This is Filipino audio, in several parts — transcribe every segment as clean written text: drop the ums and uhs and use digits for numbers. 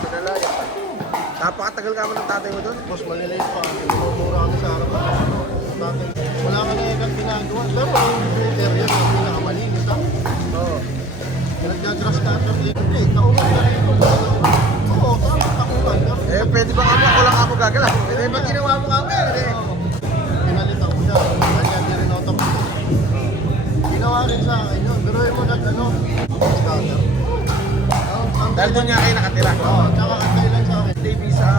Pinalaya. Napakatagal ka mo ng tatay mo doon? Boss, maliliit pa. Mura kami sa harapan. Tatay. Wala ka na yung ginagawa. Pero yung area mo, pinakamalinis ha. Oo. Nag-grass cutter. Hindi, naungan na rin ito. Oo, takulan. Eh, pwede ba kami? Ako lang ako gagalaw. Pwede ba ginawa mo kami? Pinalitan ko siya. Kanya di rin auto. Ginawa rin sa akin yun. Pero yung mga ano, cutter. Dahil doon nga kayo nakatira. Oo, tsaka ang kailan sa akin. TV sa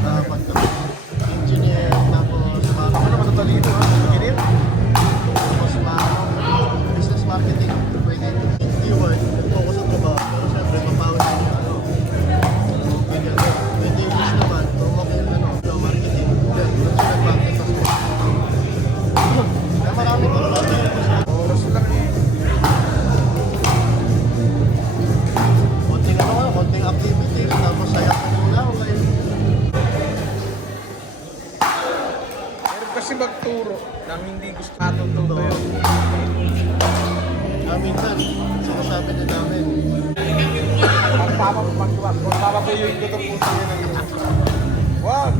Dapat kami. Engineer, tapos Ako naman sa talino ha. Engineer. tapos business marketing. Pwede keyword, focus sa trabaho. Pero syempre, mapawin din yung ano. Pwede English naman, promote ano, marketing. Then, nag-market sa school. Kaya marami ko naman. Oras lang eh. Konting ano, konting activity. Tapos saya ko yung laway. Meron kasi magturo nang hindi gusto matututo yun. Minsan, sinasabi na namin. Magpapapayuin ko itong puso yun. Wow!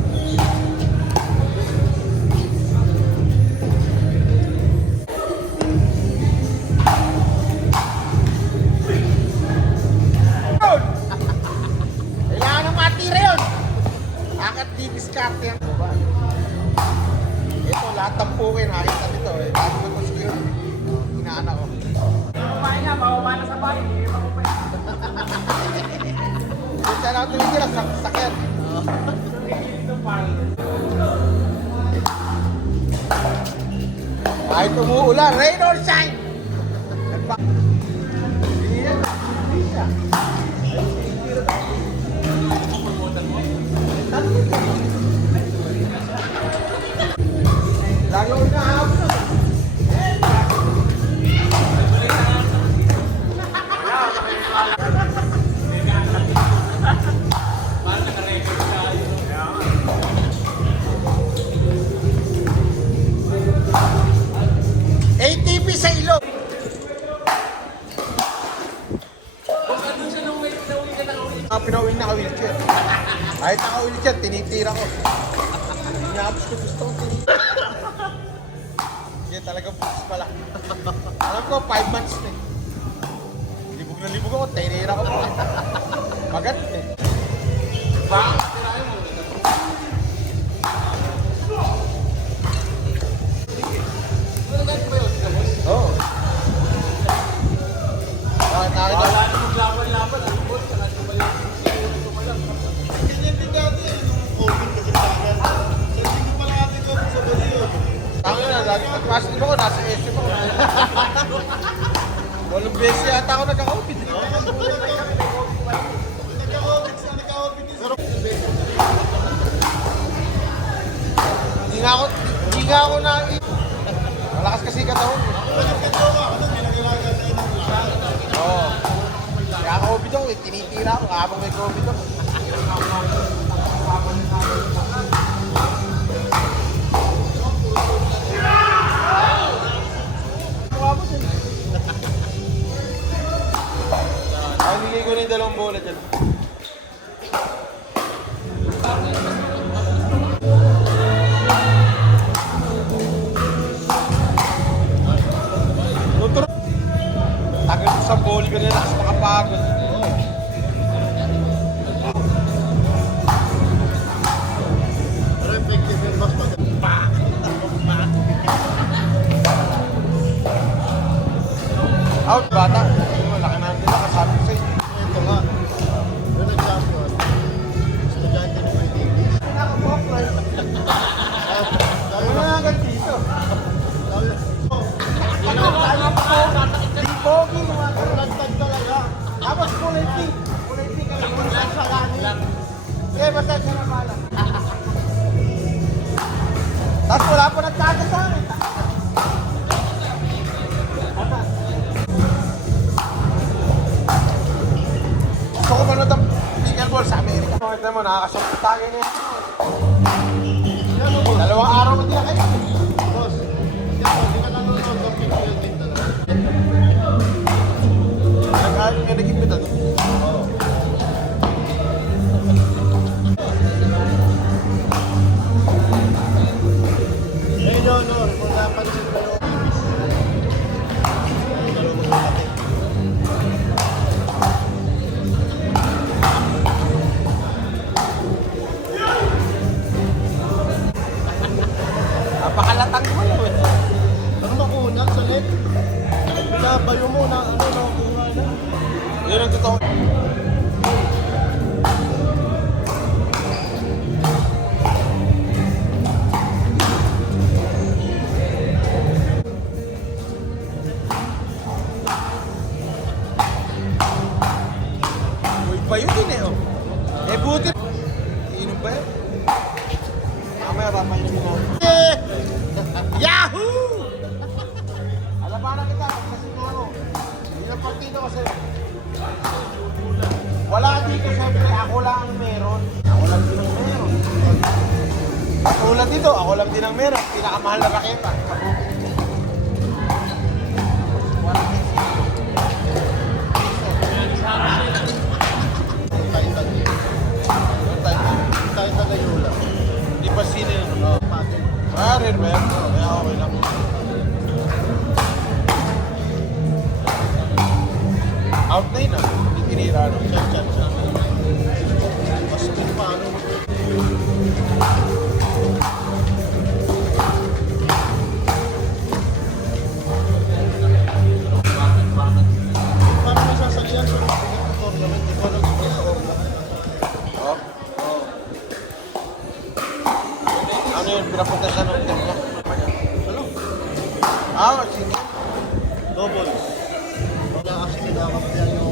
Kailangan ng matira yun! Akat di-discarte yan. Ito, lahat ng pukin, nakita nito eh. Bago ko gusto yun, inaanak ko. Kumain na, mababa na sa bahay. Hindi mababa na. Punta na ito nila sa sakyan. Kahit umuulan, rain or shine! Lagi ko na hapon. ATV sa ilog. Pinauwi na ka-wheelchair. Kahit naka-wheelchair, tinitira ko. Inapos ko, gusto kong tinitira. Hindi talaga bukas pala. Alam ko, 5 months na eh. Libog na libog ako, tinira ko pa. Magat eh. Oo. Bakit nakita? Wala na maglaban-laban. Ano po? Saka tumalang. Ganyan din dati, yung COVID kasi sa akin. Hindi ko pala natin COVID sa baliyo. Tama na, lagi nag-mask ko, nasa SM ako. Walang beses yata ako nagka-COVID. Hindi nga ako na... Malakas kasi katawag. Oo. Kaya COVID ako, tinitira ako habang may COVID ako. Ay, bigay ko na yung 2 bola dyan. Tutur. Tagal ko sa ball ko nila kasi makapagod. Pero effective yung boss pag Out, bata. Laki na nila kasabi ko sa'yo. ito nga. Yung nag-champion, estudyante ni Philippines. Ano na agad dito? Di pogi. Nagtag talaga. Tapos kulay pink. Kulay pink ang kulay sa kanin. Eh, basta siya na pala. Tapos wala pa nagkaka sa akin. Gusto ko manood ang pickleball sa Amerika. Makita mo, nakakasok tayo na yan. 2 araw mo din kayo. Boss, hindi ka nanonood ng picture din talaga. Nag-aaral nga nag-imbita doon. Tumayo din eh, oh. Eh, buti. Iinom ba yan? Mamaya, papainin mo na. Yahoo! Alabanan kita, pagkasin na ako. Yun ang partido kasi. Wala dito, siyempre, ako lang ang meron. Ako lang din ang meron. Tulad dito, ako lang din ang meron. Pinakamahal na raketa. Tayo tagayula. Di ba sino yun? Rin, meron. Kaya okay lang. Out na yun ah. Hindi tinira. Mas kung paano paano masasalihan sa tournament? Di ba nag-sponsor sa tournament? Oh. Ano yun? Pinapunta siya ng team niya. Ano? Ah, sige. Doubles. Wala kasi nagkakapihan yung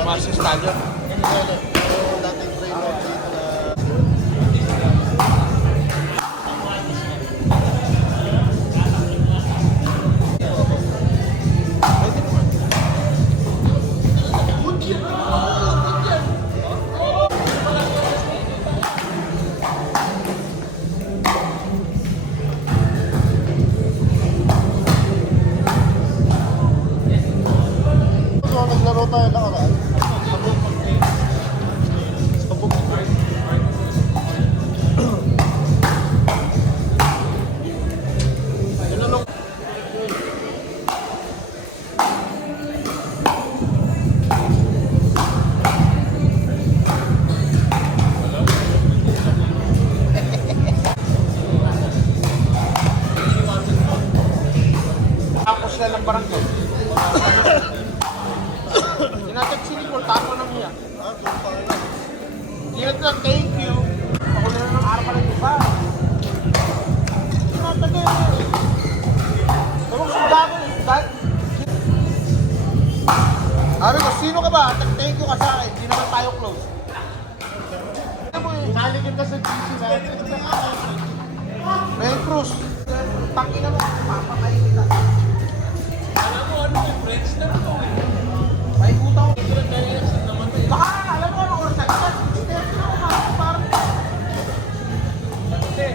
Marcy Stallion. yung dating trainer dito na Pwede naman. so naglaro tayo nakaraan. Tapos na lang barangay. Sinatag si Nicole, tapo lang niya. Ah, doon tayo na. Sinat lang, thank you. Ako na lang ng araw pa lang iba. Sinatag eh. Tawag suda ko eh. Sabi ko, sino ka ba? Thank you ka sa akin. Hindi naman tayo close. Ano mo eh? Naligid ka sa GC natin. May Cruz. Tangina mo, papatay kita. Alam mo, ano yung friends na to eh. May puta ko. Namatay. Baka, alam mo ano oras na ito? Step na ako, parang. Kasi,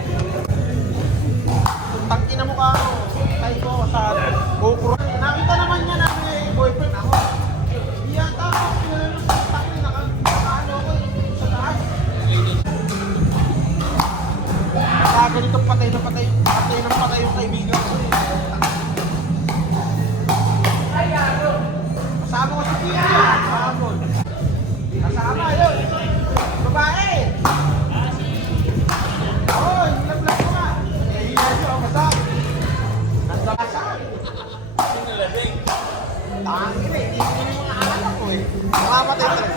Tangina mo ka, ano, tayo ko sa GoPro. Nakita naman niya na may boyfriend ako. Iyan tao, tangina ka, ano ako sa taas. Kaya ganito patay na patay yung kaibigan ko eh. Kasama ko si Pia, kahapon. Kasama yun. Babae. Oo, nilaglag ko nga. Eh, hiyan yun, basta. Nagdakasan. sinalabing. Tangin eh, hindi ko yung mga anak ko eh. Makamatay talaga.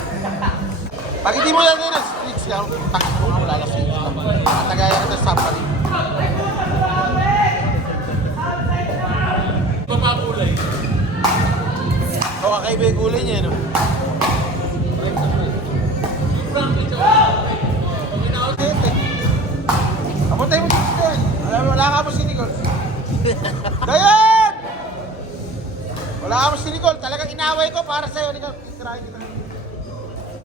Pag hindi mo lang yun ang streets ka, takot mo nga wala ka sa ito. Matagaya ka sa sapali. Mapakulay. O kakaiba yung kulay niya, no? Frankly, tsaka. Pag inaot, Kamuntay mo si Sten. Alam mo, wala ka mo si Nicole. Dayan! Wala ka mo si Nicole. Talagang inaway ko para sa'yo, Nicole. Tirahin kita.